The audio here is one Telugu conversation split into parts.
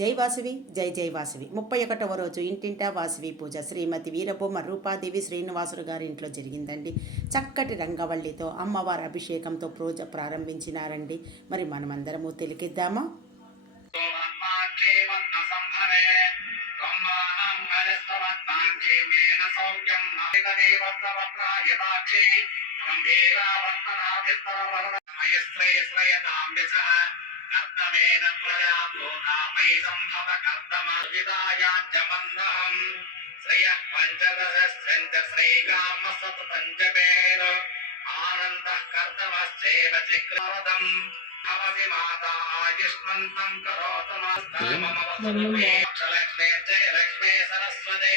జై వాసవి జై జై వాసవి. ముప్పై ఒకటవ రోజు ఇంటింటా వాసవి పూజ. శ్రీమతి వీరభూమ రూపాదేవి శ్రీనివాసులు గారి ఇంట్లో జరిగిందండి. చక్కటి రంగవల్లితో అమ్మవారి అభిషేకంతో పూజ ప్రారంభించినారండి. మరి మనమందరము తెలికిద్దామా? బ్రహ్మాణం హరిస్తవత్నాంకేమేన సౌఖ్యం నాయకదేవత్రవత్రాయతాక్షి గంభీరావర్తనాభిస్తరవరదమయశ్రేయశ్రయతాం కర్తమేన ప్రజా భూతామై సంభవ కర్తమర్జితాయాజ్యమన్నహం శ్రియ పంచదశశ్చ శ్రీకామ సతతంజపేన ఆనందః కర్తమశ్చేవ చక్రవదం భవతి మాతా ఆయుష్మంతం కరోతు మమ లక్ష్మే జయ లక్ష్మే సరస్వతే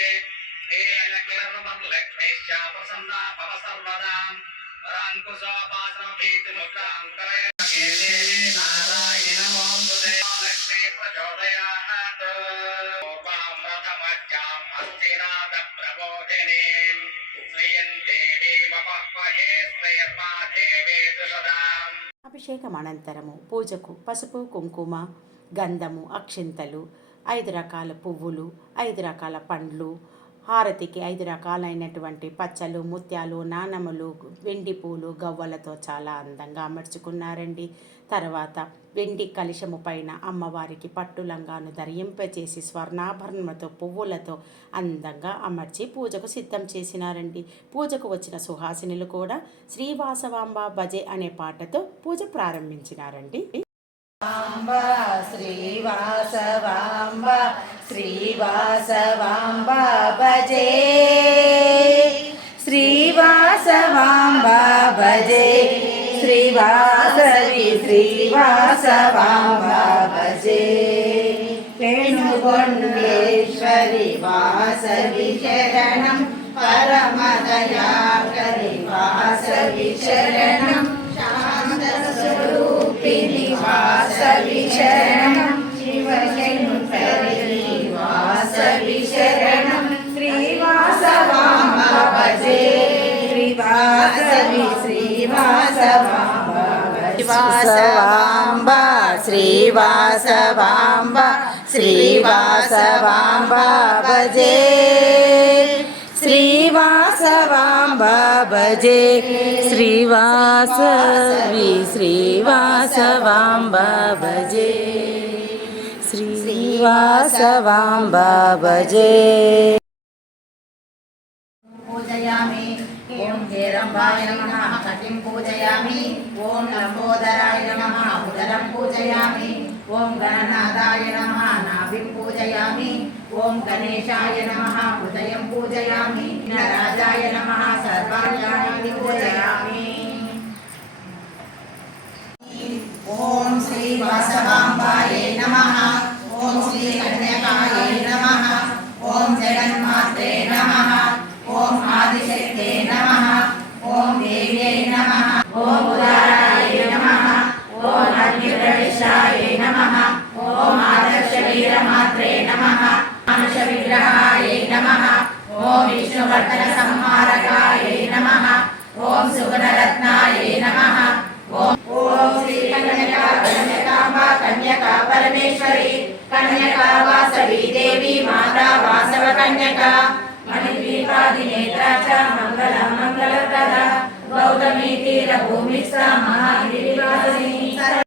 అభిషేకం అనంతరము పూజకు పసుపు కుంకుమ గంధము అక్షింతలు ఐదు రకాల పువ్వులు ఐదు రకాల పండ్లు హారతికి ఐదు రకాలైనటువంటి పచ్చలు ముత్యాలు నాణములు వెండి పూలు గవ్వలతో చాలా అందంగా అమర్చుకున్నారండి. తర్వాత వెండి కలశము పైన అమ్మవారికి పట్టు లంగాను ధరింపచేసి స్వర్ణాభరణములతో పువ్వులతో అందంగా అమర్చి పూజకు సిద్ధం చేసినారండి. పూజకు వచ్చిన సుహాసినులు కూడా శ్రీవాసవాంబ భజే అనే పాటతో పూజ ప్రారంభించినారండి. శ్రీవాసవాంబ श्रीवासवां वा भजे श्रीवासवां वा भजे श्रीवादवि श्रीवासवां बा भजे रेणुवण्ड्वेश्वरिवासविचरणं परमदया करिवासवि शरणं। श्यान्तस्वरूपि वासविशरणम् శ్రీవాసవాంబ భజే శ్రీవాసవి శ్రీవాసవాంబ శ్రీవాసవాంబ శ్రీవాసవాంబ శ్రీవాసవాంబ భజే శ్రీవాసవాంబ భజే శ్రీవాసవి శ్రీవాసవాంబ భజే శ్రీవాసవాంబ భజే పూజయామి ఓం హేరంబాయ నమః కటిం పూజయామి ఓం లంబోదరాయ నమః ఉదరం పూజయామి ఓం గణనాథాయ నమః నాభిం పూజయామి ఓం గణేశాయ నమః హృదయం పూజయామి నరాజాయ నమః సర్వాణ్యాన్ని పూజయామి ఓం శ్రీ వాసవాంబాయే నమః ఆదిశక్తే నమ. ఓం దేవ్యై నమ. ఓం ఉదారాయ నమ. ఓం అగ్నిప్రవిశాయ నమ. ఓం ఆదర్శ వీరమాత్రే నమ. మానుష విగ్రహాయ నమ. ఓం విష్ణువర్ధన సంహారకాయ నమ. ఓం సుగుణరత్నాయ నమ. ఓం ఓం శ్రీ కన్యకా కన్యకాంబ కన్యకా పరమేశ్వరి. కన్యకా వాసవి దేవి మాతా వాసవ కన్యకా. మణిద్వీపాది చ మంగళ మంగళప్రద గౌతమీ తీర భూమి మహాగిరివాసిని మహాగిరి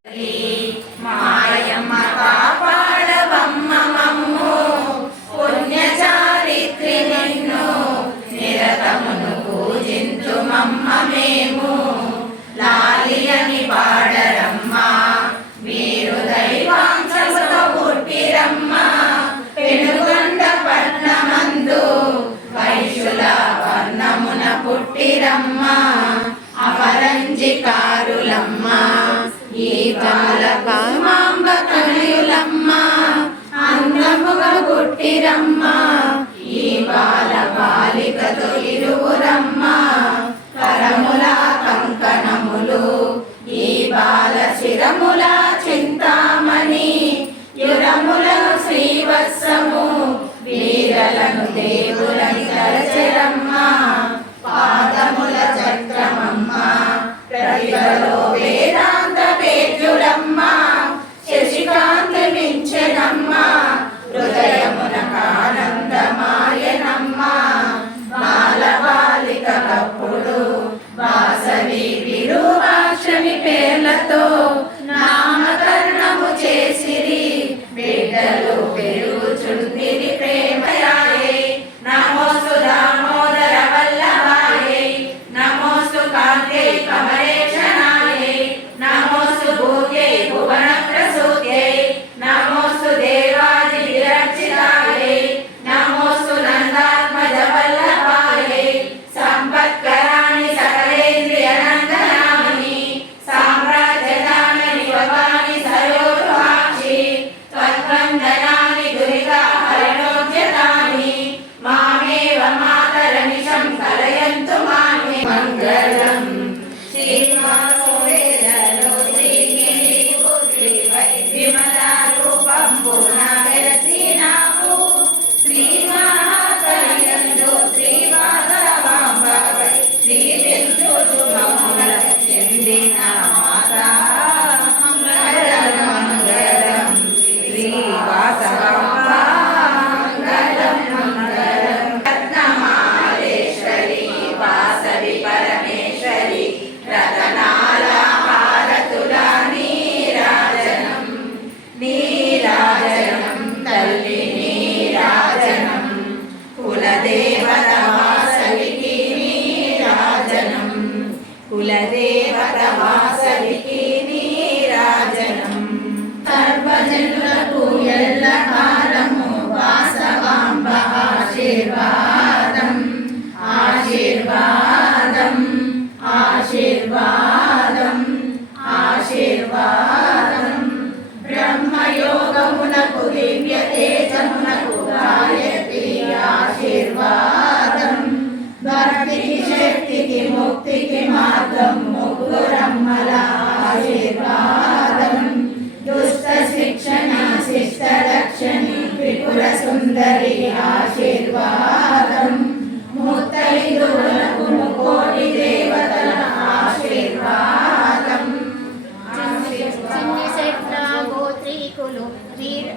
పుట్టిరమ్మా ఈ బాల బాలికతో ఇరువురమ్మా. కరములా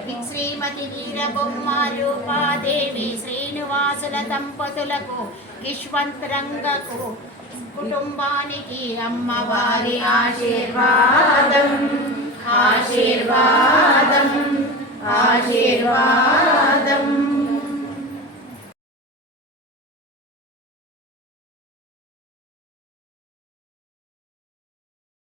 జడ్కిన్ శ్రీమతి వీరబొమ్మారూపాదేవి శ్రీనివాసుల దంపతులకు విశ్వంతరంగకు కుటుంబానికి అమ్మవారి ఆశీర్వాదం ఆశీర్వాదం ఆశీర్వాదం.